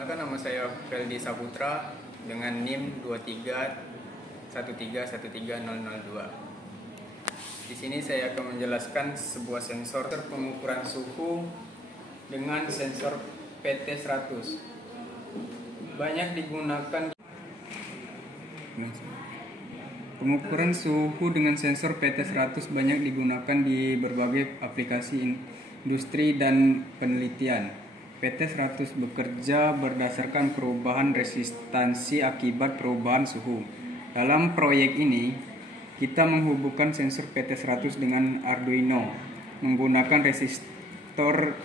Perkenalkan, nama saya Feldi Saputra dengan NIM 2313131002. Di sini saya akan menjelaskan sebuah sensor pengukuran suhu dengan sensor PT100. Banyak digunakan. Pengukuran suhu dengan sensor PT100 banyak digunakan di berbagai aplikasi industri dan penelitian. PT100 bekerja berdasarkan perubahan resistansi akibat perubahan suhu. Dalam proyek ini, kita menghubungkan sensor PT100 dengan Arduino menggunakan resistor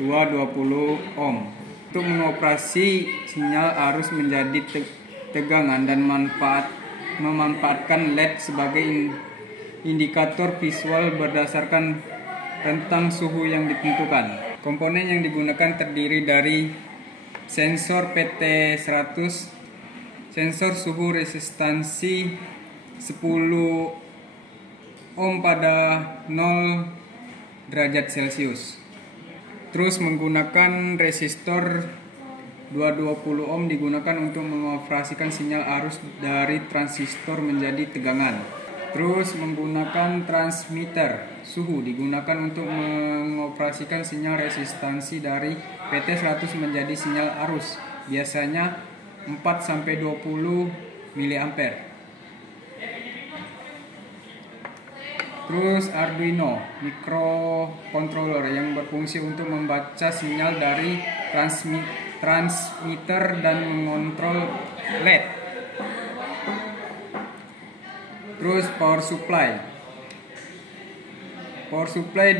220 ohm untuk mengoperasi sinyal arus menjadi tegangan dan memanfaatkan LED sebagai indikator visual berdasarkan rentang suhu yang ditentukan. Komponen yang digunakan terdiri dari sensor PT100, sensor suhu resistansi 10 ohm pada 0 derajat Celcius. Terus menggunakan resistor 220 ohm digunakan untuk mengoperasikan sinyal arus dari transistor menjadi tegangan. Terus menggunakan transmitter suhu digunakan untuk mengoperasikan sinyal resistansi dari PT100 menjadi sinyal arus, biasanya 4-20 mA. Terus Arduino microcontroller yang berfungsi untuk membaca sinyal dari transmitter dan mengontrol LED. Terus power supply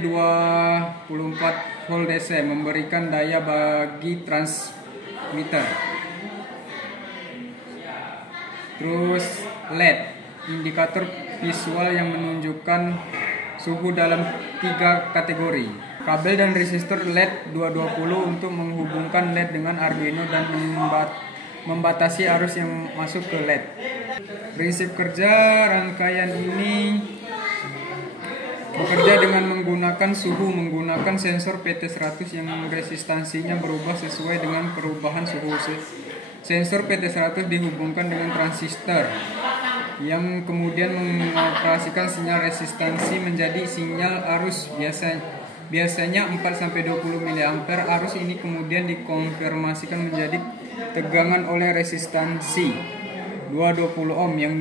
24 volt DC memberikan daya bagi transmitter. Terus LED indikator visual yang menunjukkan suhu dalam 3 kategori. Kabel dan resistor LED 220 untuk menghubungkan LED dengan Arduino dan membatasi arus yang masuk ke LED. Prinsip kerja rangkaian ini bekerja dengan menggunakan suhu, menggunakan sensor PT100 yang resistansinya berubah sesuai dengan perubahan suhu. Sensor PT100 dihubungkan dengan transistor yang kemudian mengoperasikan sinyal resistansi menjadi sinyal arus biasanya 4-20 mA. Arus ini kemudian dikonfirmasikan menjadi tegangan oleh resistansi 220 ohm yang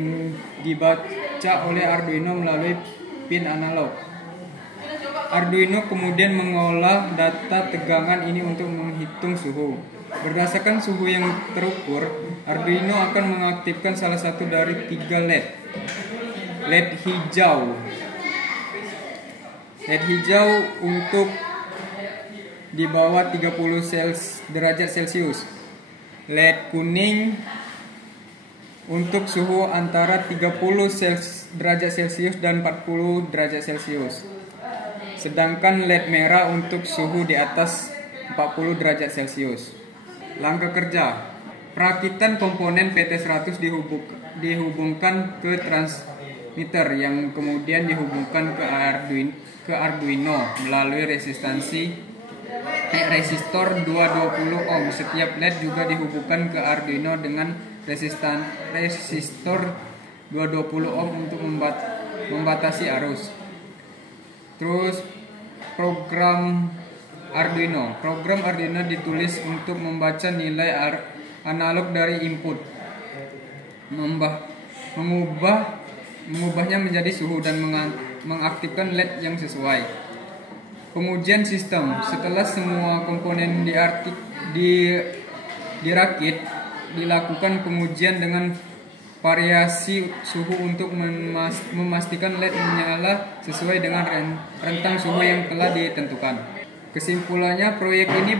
dibaca oleh Arduino melalui pin analog. Arduino kemudian mengolah data tegangan ini untuk menghitung suhu. Berdasarkan suhu yang terukur, Arduino akan mengaktifkan salah satu dari 3 LED. LED hijau untuk di bawah 30 derajat Celcius. LED kuning untuk suhu antara 30 derajat Celcius dan 40 derajat Celcius. Sedangkan LED merah untuk suhu di atas 40 derajat Celcius. Langkah kerja. Perakitan komponen PT100 dihubungkan ke transmitter yang kemudian dihubungkan ke Arduino melalui resistor 220 ohm. Setiap LED juga dihubungkan ke Arduino dengan resistor 220 ohm untuk membatasi arus. Terus program Arduino ditulis untuk membaca nilai analog dari input, mengubahnya menjadi suhu dan mengaktifkan LED yang sesuai. Pengujian sistem. Setelah semua komponen dirakit, dilakukan pengujian dengan variasi suhu untuk memastikan LED menyala sesuai dengan rentang suhu yang telah ditentukan. Kesimpulannya, proyek ini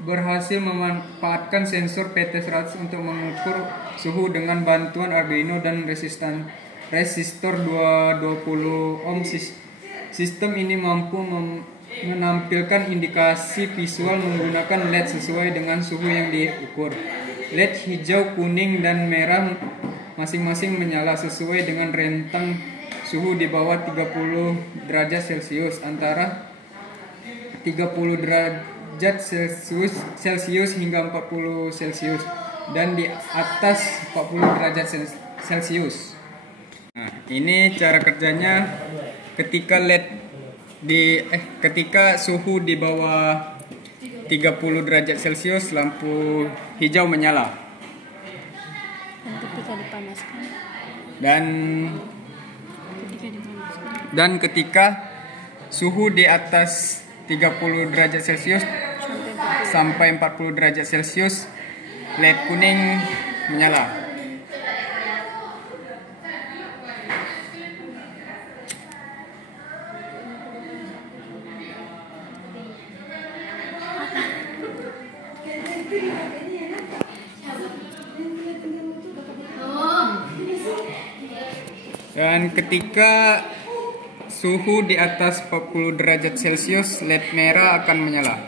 berhasil memanfaatkan sensor PT100 untuk mengukur suhu dengan bantuan Arduino dan resistor 220 ohm. Sistem ini mampu menampilkan indikasi visual menggunakan LED sesuai dengan suhu yang diukur. LED hijau, kuning, dan merah masing-masing menyala sesuai dengan rentang suhu di bawah 30 derajat Celcius antara 30 derajat Celcius hingga 40 Celcius dan di atas 40 derajat Celcius. Nah, ini cara kerjanya ketika ketika suhu di bawah 30 derajat Celcius, lampu hijau menyala. Dan ketika dipanaskan. Dan ketika suhu di atas 30 derajat Celcius sampai 40 derajat Celcius, LED kuning menyala. Dan ketika suhu di atas 40 derajat Celcius, LED merah akan menyala.